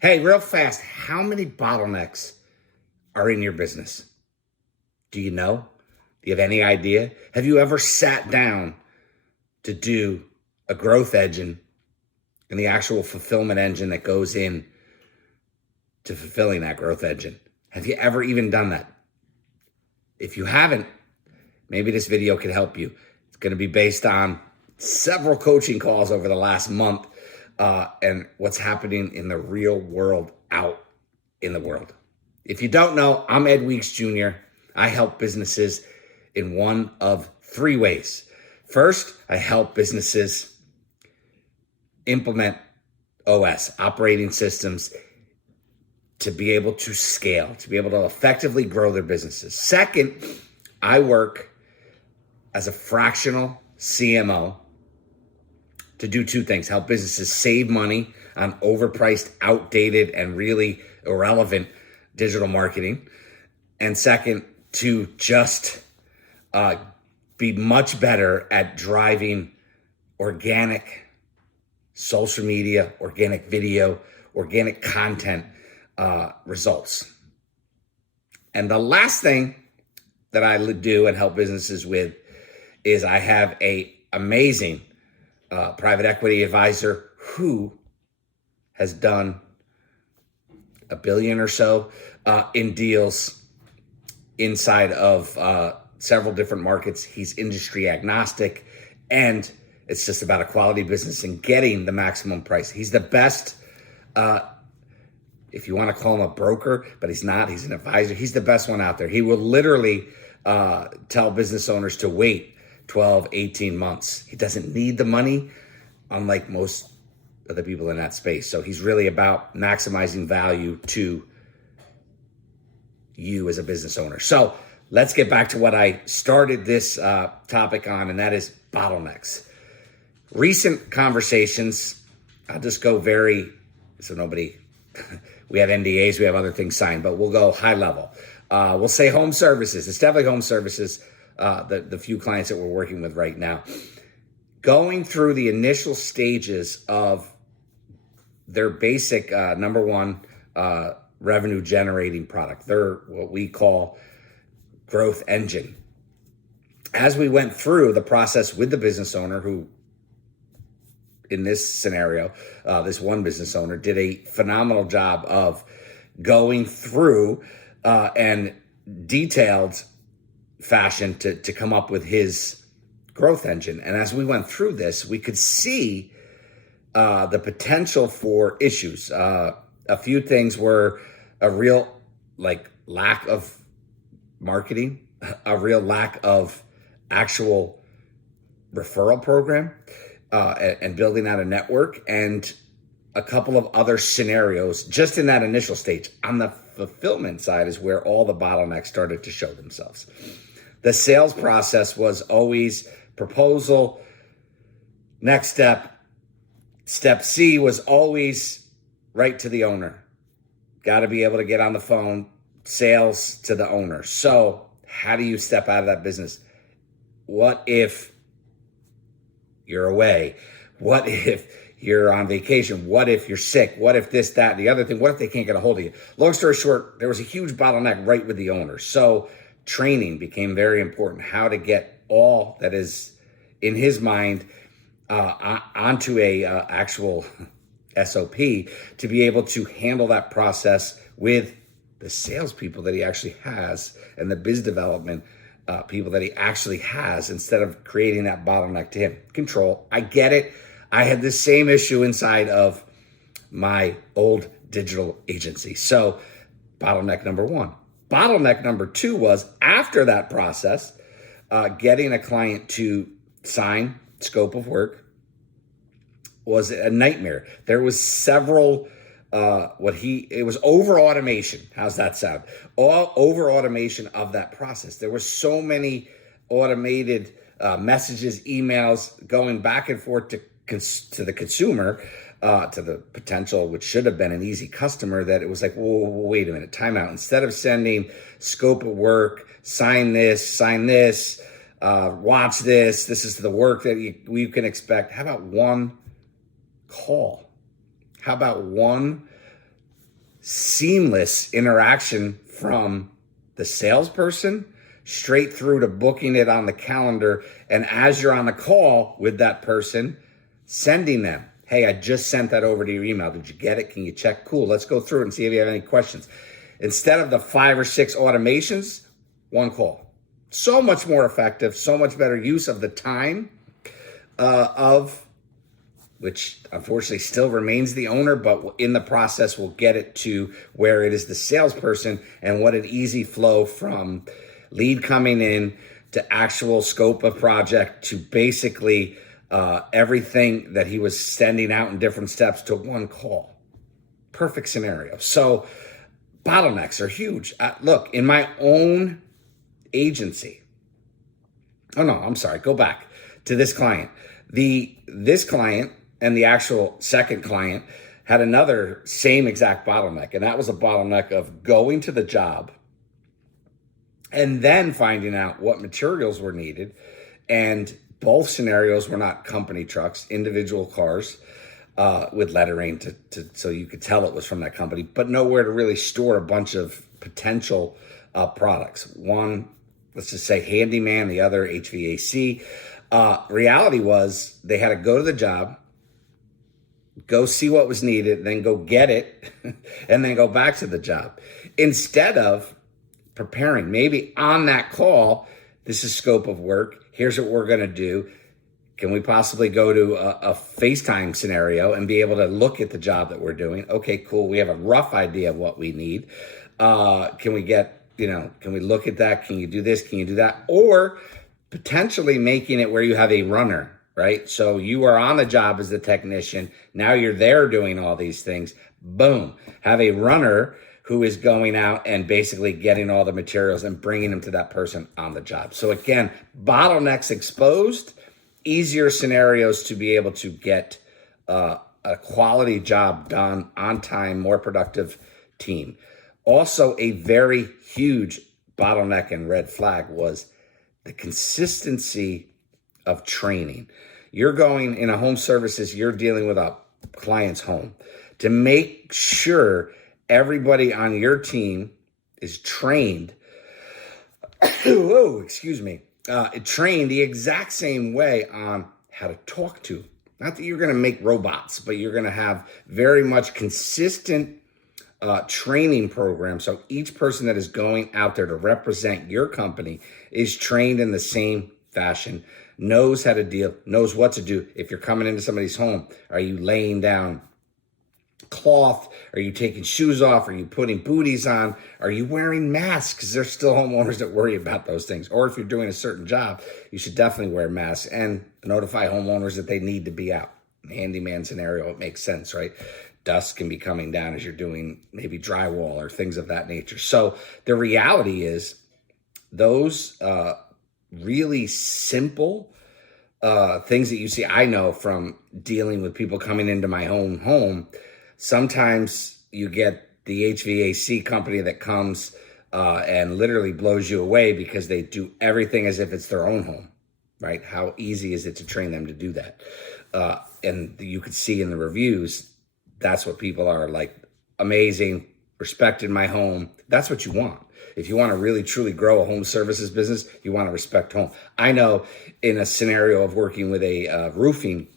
Hey, real fast, how many bottlenecks are in your business? Do you know? Do you have any idea? Have you ever sat down to do a growth engine and the actual fulfillment engine that goes in to fulfilling that growth engine? Have you ever even done that? If you haven't, maybe this video can help you. It's going to be based on several coaching calls over the last month and what's happening in the real world out in the world. If you don't know, I'm Ed Weeks Jr. I help businesses in one of three ways. First, I help businesses implement OS, operating systems, to be able to scale, to be able to effectively grow their businesses. Second, I work as a fractional CMO to do two things: help businesses save money on overpriced, outdated, and really irrelevant digital marketing. And second, to just be much better at driving organic social media, organic video, organic content results. And the last thing that I do and help businesses with is I have a amazing private equity advisor who has done $1 billion or so in deals inside of several different markets. He's industry agnostic, and it's just about a quality business and getting the maximum price. He's the best, if you want to call him a broker, but he's not. He's an advisor. He's the best one out there. He will literally tell business owners to wait 12, 18 months. He doesn't need the money, unlike most of the people in that space. So he's really about maximizing value to you as a business owner. So let's get back to what I started this topic on, and that is bottlenecks. Recent conversations, I'll just go so nobody, we have NDAs, we have other things signed, but we'll go high level. We'll say home services. It's definitely home services, the few clients that we're working with right now. Going through the initial stages of their basic, number one, revenue generating product. They're what we call growth engine. As we went through the process with the business owner, who in this scenario, this one business owner did a phenomenal job of going through and detailed fashion to come up with his growth engine. And as we went through this, we could see the potential for issues. A few things were a real lack of marketing, a real lack of actual referral program, and building out a network, and a couple of other scenarios just in that initial stage. On the fulfillment side is where all the bottlenecks started to show themselves. The sales process was always proposal, next step. Step C was always right to the owner. Got to be able to get on the phone, sales to the owner. So how do you step out of that business? What if you're away? What if you're on vacation? What if you're sick? What if this, that, and the other thing? What if they can't get a hold of you? Long story short, there was a huge bottleneck right with the owner. So training became very important. How to get all that is in his mind onto a actual SOP to be able to handle that process with the salespeople that he actually has and the biz development people that he actually has, instead of creating that bottleneck to him. Control. I get it. I had the same issue inside of my old digital agency. So bottleneck number one. Bottleneck number two was, after that process, getting a client to sign scope of work was a nightmare. There was several, it was over automation. How's that sound? All over automation of that process. There were so many automated messages, emails going back and forth to the consumer, to the potential, which should have been an easy customer, that it was like, whoa, wait a minute, time out. Instead of sending scope of work, sign this, watch this is the work that you can expect. How about one call? How about one seamless interaction from the salesperson straight through to booking it on the calendar. And as you're on the call with that person, sending them, hey, I just sent that over to your email. Did you get it? Can you check? Cool. Let's go through it and see if you have any questions. Instead of the 5 or 6 automations, one call. So much more effective, so much better use of the time which unfortunately still remains the owner, but in the process, we'll get it to where it is the salesperson, and what an easy flow from lead coming in to actual scope of project to basically everything that he was sending out in different steps to one call. Perfect scenario. So bottlenecks are huge. Look, in my own agency, go back to this client. This client and the actual second client had another same exact bottleneck, and that was a bottleneck of going to the job and then finding out what materials were needed. And both scenarios were not company trucks, individual cars with lettering so you could tell it was from that company, but nowhere to really store a bunch of potential products. One, let's just say handyman, the other HVAC. Reality was they had to go to the job, go see what was needed, then go get it, and then go back to the job. Instead of preparing, maybe on that call, this is scope of work, here's what we're going to do. Can we possibly go to a FaceTime scenario and be able to look at the job that we're doing? Okay, cool. We have a rough idea of what we need. Can we look at that? Can you do this? Can you do that? Or potentially making it where you have a runner, right? So you are on the job as the technician. Now you're there doing all these things. Boom. Have a runner who is going out and basically getting all the materials and bringing them to that person on the job. So again, bottlenecks exposed, easier scenarios to be able to get a quality job done on time, more productive team. Also, a very huge bottleneck and red flag was the consistency of training. You're going in a home services, you're dealing with a client's home. To make sure everybody on your team is trained, trained the exact same way on how to talk to. Not that you're going to make robots, but you're going to have very much consistent training program. So each person that is going out there to represent your company is trained in the same fashion, knows how to deal, knows what to do. If you're coming into somebody's home, are you laying down cloth? Are you taking shoes off? Are you putting booties on? Are you wearing masks? Because there's still homeowners that worry about those things. Or if you're doing a certain job, you should definitely wear masks and notify homeowners that they need to be out. In the handyman scenario, it makes sense, right? Dust can be coming down as you're doing maybe drywall or things of that nature. So the reality is those really simple things that you see, I know from dealing with people coming into my own home, sometimes you get the HVAC company that comes and literally blows you away because they do everything as if it's their own home, right? How easy is it to train them to do that? And you could see in the reviews, that's what people are like, amazing, respected my home. That's what you want. If you want to really truly grow a home services business, you want to respect home. I know in a scenario of working with a roofing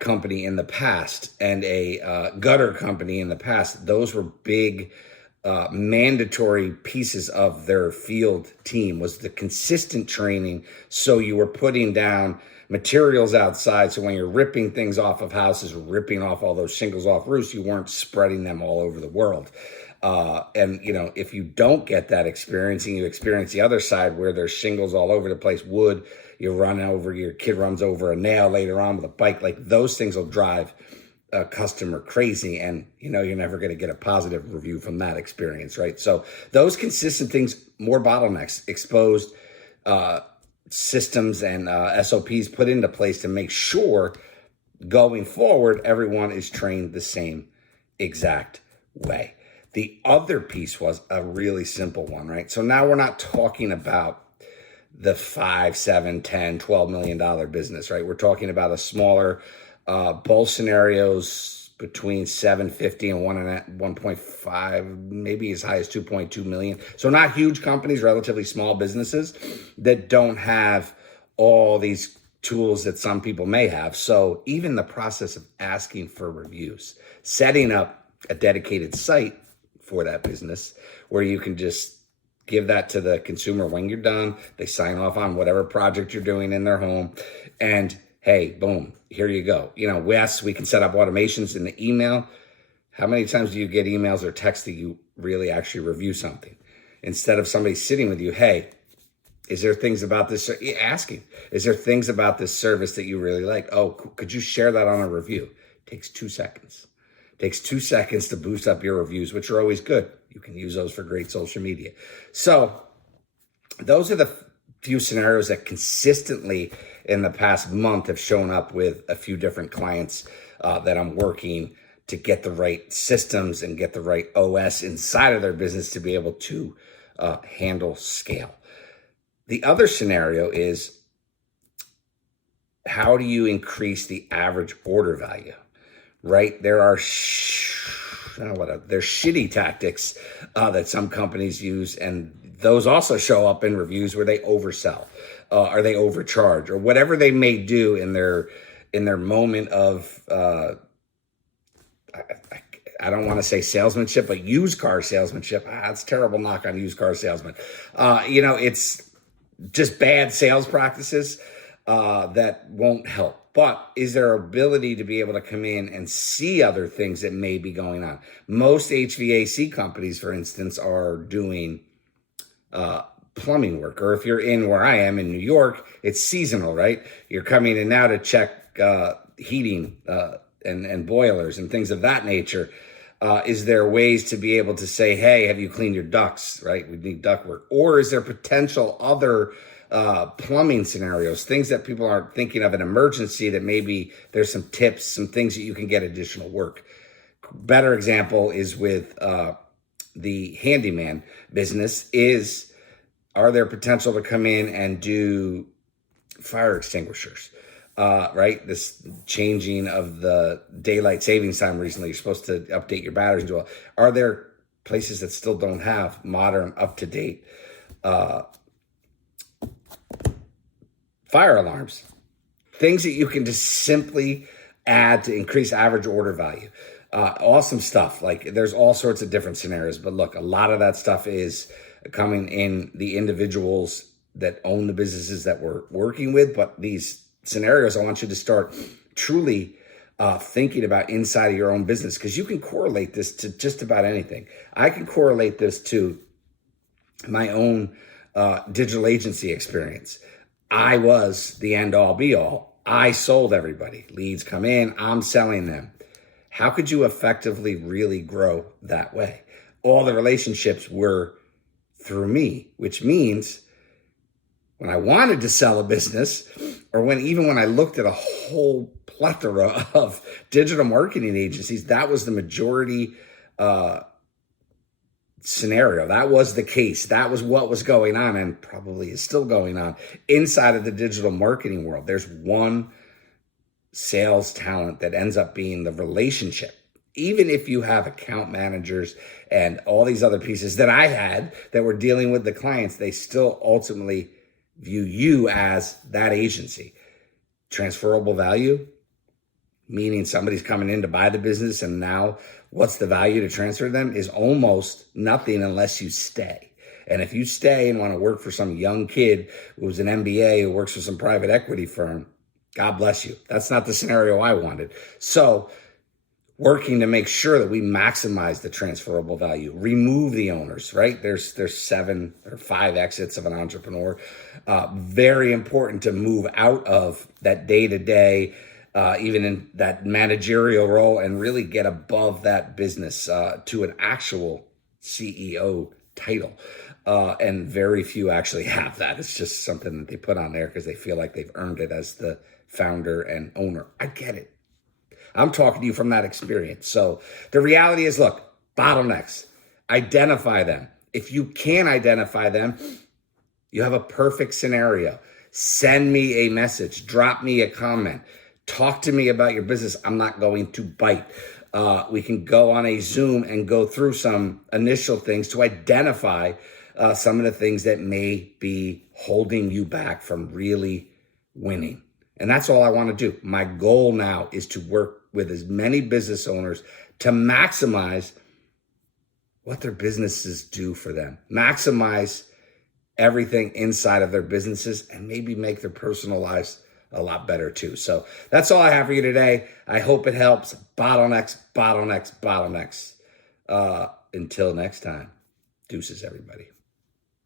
company in the past and a gutter company in the past, those were big mandatory pieces of their field team, was the consistent training. So you were putting down materials outside. So when you're ripping things off of houses, ripping off all those shingles off roofs, you weren't spreading them all over the world. And, you know, if you don't get that experience and you experience the other side where there's shingles all over the place, wood, your kid runs over a nail later on with a bike, like those things will drive a customer crazy. And, you know, you're never going to get a positive review from that experience, right? So those consistent things, more bottlenecks, exposed systems and SOPs put into place to make sure going forward, everyone is trained the same exact way. The other piece was a really simple one, right? So now we're not talking about the $5, $7, $10, $12 million business, right? We're talking about a smaller, both scenarios, between 750 and 1.5, maybe as high as 2.2 million. So not huge companies, relatively small businesses that don't have all these tools that some people may have. So even the process of asking for reviews, setting up a dedicated site for that business where you can just give that to the consumer when you're done. They sign off on whatever project you're doing in their home, and hey, boom, here you go. Yes, we can set up automations in the email. How many times do you get emails or texts that you really actually review something? Instead of somebody sitting with you, hey, is there things about this? Asking, is there things about this service that you really like? Oh, could you share that on a review? Takes 2 seconds. Takes 2 seconds to boost up your reviews, which are always good. You can use those for great social media. So those are the few scenarios that consistently in the past month have shown up with a few different clients that I'm working to get the right systems and get the right OS inside of their business to be able to handle scale. The other scenario is, how do you increase the average order value? Right? There are there's shitty tactics that some companies use, and those also show up in reviews where they oversell or they overcharge or whatever they may do in their moment of I don't want to say salesmanship, but used car salesmanship. It's a terrible knock on used car salesmen. It's just bad sales practices that won't help. But is there ability to be able to come in and see other things that may be going on? Most HVAC companies, for instance, are doing plumbing work. Or if you're in where I am in New York, it's seasonal, right? You're coming in now to check heating and boilers and things of that nature. Is there ways to be able to say, hey, have you cleaned your ducts, right? We need duct work. Or is there potential other plumbing scenarios, things that people aren't thinking of, an emergency that maybe there's some tips, some things that you can get additional work. Better example is with the handyman business is, are there potential to come in and do fire extinguishers? Right? This changing of the daylight savings time recently, you're supposed to update your batteries and do all. Are there places that still don't have modern, up-to-date fire alarms? Things that you can just simply add to increase average order value. Awesome stuff. Like, there's all sorts of different scenarios, but look, a lot of that stuff is coming in the individuals that own the businesses that we're working with. But these scenarios, I want you to start truly thinking about inside of your own business, because you can correlate this to just about anything. I can correlate this to my own digital agency experience. I was the end all be all. I sold everybody. Leads come in, I'm selling them. How could you effectively really grow that way? All the relationships were through me, which means when I wanted to sell a business, or when I looked at a whole plethora of digital marketing agencies, that was the majority scenario. That was the case. That was what was going on, and probably is still going on inside of the digital marketing world. There's one sales talent that ends up being the relationship. Even if you have account managers and all these other pieces that I had that were dealing with the clients, they still ultimately view you as that agency. Transferable value, meaning somebody's coming in to buy the business, and now what's the value to transfer them is almost nothing unless you stay. And if you stay and want to work for some young kid who's an MBA who works for some private equity firm, God bless you. That's not the scenario I wanted. So working to make sure that we maximize the transferable value, remove the owners, right? There's 7 or 5 exits of an entrepreneur. Very important to move out of that day-to-day, even in that managerial role, and really get above that business to an actual CEO title. And very few actually have that. It's just something that they put on there because they feel like they've earned it as the founder and owner. I get it. I'm talking to you from that experience. So the reality is, look, bottlenecks, identify them. If you can identify them, you have a perfect scenario. Send me a message, drop me a comment, talk to me about your business. I'm not going to bite. We can go on a Zoom and go through some initial things to identify some of the things that may be holding you back from really winning. And that's all I want to do. My goal now is to work with as many business owners to maximize what their businesses do for them, maximize everything inside of their businesses, and maybe make their personal lives a lot better too. So that's all I have for you today. I hope it helps. Bottlenecks, bottlenecks, bottlenecks. Until next time, deuces, everybody.